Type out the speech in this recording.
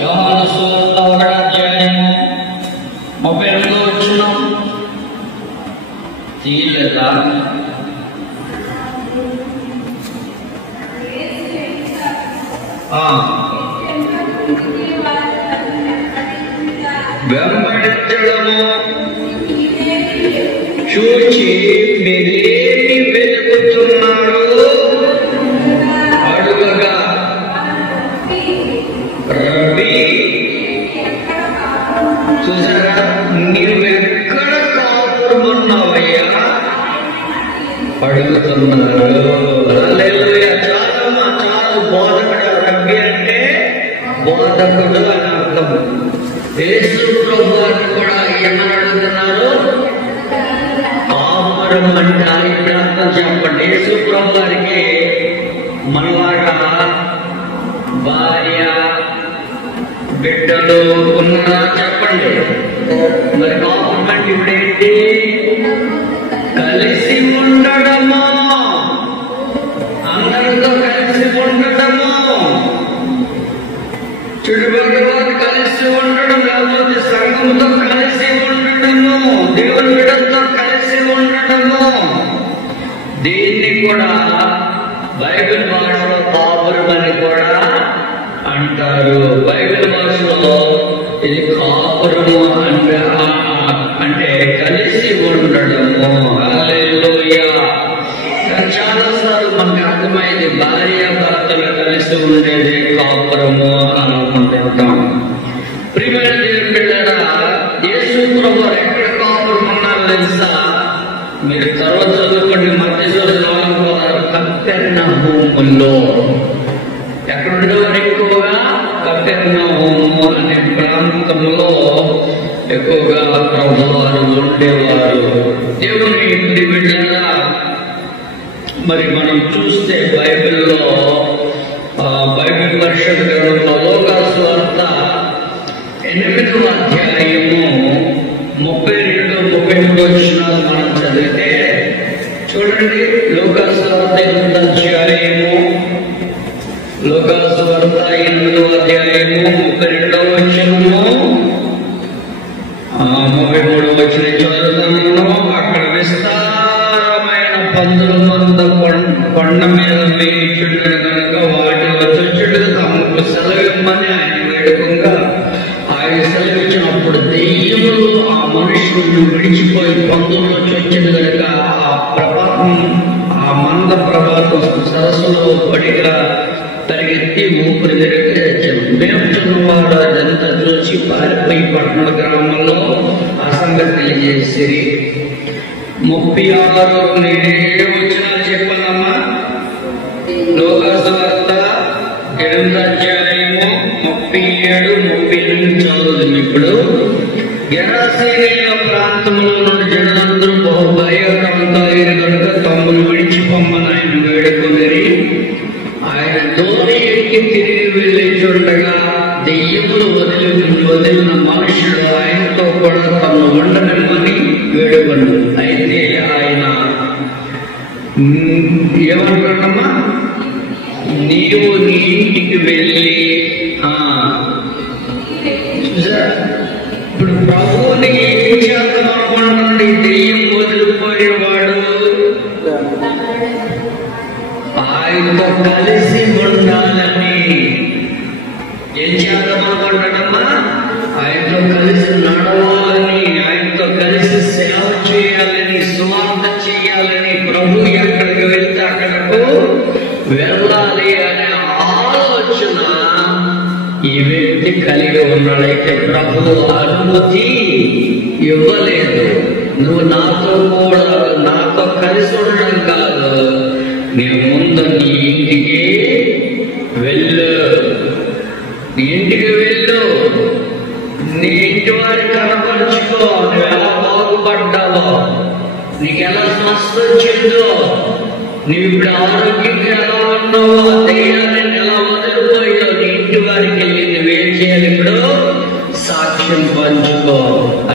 యోహాను సువార్త 1వ అధ్యాయము 32వ వచనం. తీయలేదా? వెంబడించడము చూచి మీరేమి వెతుకుతున్నారు అడుగగా, రవి చూసారా, నీవెక్కడ కాపురమున్నావయ్యా అడుగుతున్నారు. హల్లెలూయా. చాలా బోధకుడు. రవి అంటే బోధకుడు అని అర్థం. యేసు ప్రభువుని కూడా ఏమని అడుగుతున్నారు? కాపురం అంటే ఆయన అర్థం చెప్పండి. యేసు ప్రభువుకి మనలాగా భార్య బిడ్డలు ఉన్నారా చెప్పండి. మరి కాపురం అంటే ఇప్పుడేంటి? కలిసి ఉండడము, అందరితో కలిసి ఉండడము, చుట్టుపక్కల వారు కలిసి ఉండడం, లేకపోతే సంఘంతో కలిసి ఉండడము, దేవుని బిడ్డలతో కలిసి ఉండడము. దీన్ని కూడా బైబిల్ భాషలో కాపురం అని కూడా అంటారు. బైబిల్ భాషలో ఇది కాపురము అంటే కలిసి ఉండడము. హల్లెలూయా. చాలా సార్లు మనకు అర్థమైంది, భార్య భర్తలు కలిసి ఉండేది కాపురము అనుకుంటుంటాం. ప్రియమైన దేవుని బిడ్డలారా, యేసు ప్రభువు ఎక్కడ కాపురం ఉన్నారో తెలుసా? మీరు తర్వాత చదువుకోండి. మత్తయి 4:16 కపెర్నహూములో. ఎక్కడ ఉండేవారు ఎక్కువగా? కపెర్నహూము అనే ప్రాంతంలో ఎక్కువగా ప్రభువారు ఉండేవారు. దేవుని ఇంటి బిడ్డలారా, మరి మనం చూస్తే బైబిల్లో బైబిల్ పరిషత్ గ్రంథంలో లూకా సువార్త 8వ అధ్యాయము 32-33 వచనాలు మనం చదివితే చూడండి. లూకా సువార్త 8వ అధ్యాయము 32వ వచనము 33వ వచనం చదువుతున్నాను. అక్కడ విస్తారమైన పందుల మంద కొండ మీద మేయుచుండెను కనుక వాటి వచ్చుచుండగా తమకు సెలవిమ్మని ఆయన వేడుకగా ఆయన సెలవిచ్చినప్పుడు దెయ్యములు ఆ మనుషులను విడిచిపోయి పందుల్లో చొచ్చింది కనుక ఆ మంద ప్రభాతం సరస్సులో పడిగా పరిగెత్తి ఊపిరి తిరిగి మేపుతున్నవాడు అదంతా చూసి పారిపోయి పట్టణ గ్రామంలో ఆ సంగతి తెలియజేసిరి. 36 నేనే వచనాలు చెప్పానమ్మా. లూకా సువార్త 8వ అధ్యాయము 37-38 చదువుతుంది. ఇప్పుడు గెరాసేనీయ ప్రాంతంలో నుండి జనులందరూ బహు భయంతో కనుక తమ్మును విడిచిపోమ్మని ఆయన వేడుకొనిరి. ఆయన దోణి ఎక్కి తిరిగి వెళ్ళిచుండగా దెయ్యములు వదిలిన మనుషులు ఆయనతో కూడా తమను ఉండనిమ్మని వేడుకొను. అయితే ఆయన ఏమంటున్నామా? నీవు నీ ఇంటికి వెళ్ళి ఇప్పుడు ప్రభువుని ఏం చేద్దాం అనుకుంటున్నాడు? దెయ్యం వదిలిపోయేవాడు ఆయనతో కలిసి ఉండాలని ఏం చేద్దాం అనుకుంటాడమ్మా? ఆయనతో కలిసి నడవాలని, ఆయనతో కలిసి సేవ చేయాలని, సువార్త చేయాలని, ప్రభు ఎక్కడికి వెళ్తే అక్కడకు వెళ్ళాలి అనే ఆలోచన ఈ వ్యక్తి కలిగి ఉన్నాడైతే ప్రభు అనుమతి ఇవ్వలేదు. నువ్వు నాతో కలిసి ఉండడం కాదు, నేను ముందు నీ ఇంటికి వెళ్ళు, నీ ఇంటికి వెళ్ళు, నీ ఇంటి వారికి కనపరుచుకో, నువ్వు ఎలా బాగుపడ్డావో, నీకు ఎలా స్వస్థ వచ్చిందో, నువ్వు ఇప్పుడు ఆరోగ్యంగా ఎలా ఉన్నావో, దయ్యాన్ని ఎలా వదిలిపోయిందో నీ ఇంటి వారికి వెళ్ళి నువ్వేం చేయాలి